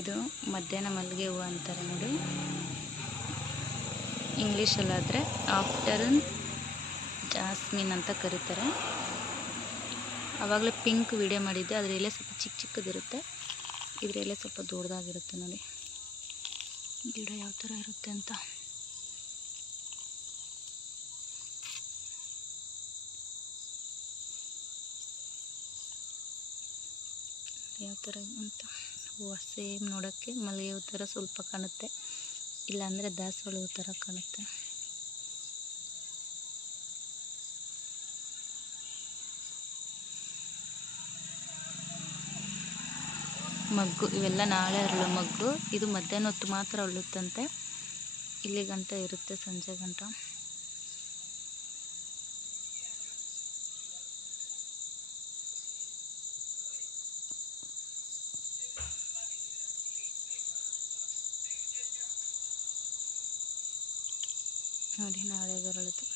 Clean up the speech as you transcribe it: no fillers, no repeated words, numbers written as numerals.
ಇದು ಮಧ್ಯಾಹ್ನ ಮಲ್ಲಿಗೆ ಹೂವು ಅಂತಾರೆ ನೋಡಿ. ಇಂಗ್ಲೀಷಲ್ಲಾದರೆ ಆಫ್ಟರ್ನೂನ್ ಜಾಸ್ಮಿನ್ ಅಂತ ಕರೀತಾರೆ. ಆವಾಗಲೇ ಪಿಂಕ್ ವಿಡಿಯೋ ಮಾಡಿದ್ದೆ, ಅದರ ಎಲೆ ಸ್ವಲ್ಪ ಚಿಕ್ಕ ಚಿಕ್ಕದಿರುತ್ತೆ, ಇದರ ಎಲೆ ಸ್ವಲ್ಪ ದೊಡ್ಡದಾಗಿರುತ್ತೆ ನೋಡಿ. ಗಿಡ ಯಾವ ಥರ ಇರುತ್ತೆ ಅಂತ. ಯಾವ ಥರ ಅಂತ ಹೂವು ಸೇಮ್ ನೋಡೋಕ್ಕೆ ಮಲ್ಲಿಗೆ ಹೂ ಥರ ಸ್ವಲ್ಪ ಕಾಣುತ್ತೆ, ಇಲ್ಲಾಂದರೆ ದಾಸವಾಳ ಹೂ ಥರ ಕಾಣುತ್ತೆ. ಮಗ್ಗು ಇವೆಲ್ಲ ನಾಳೆ ಅರಳೋ ಮಗ್ಗು. ಇದು ಮಧ್ಯಾಹ್ನ ಹೊತ್ತು ಮಾತ್ರ ಅರಳುತ್ತಂತೆ, ಇಲ್ಲಿ ಗಂಟ ಇರುತ್ತೆ, ಸಂಜೆ ಗಂಟ. ನೋಡಿ ನಾಳೆ ಅರಳುತ್ತೆ.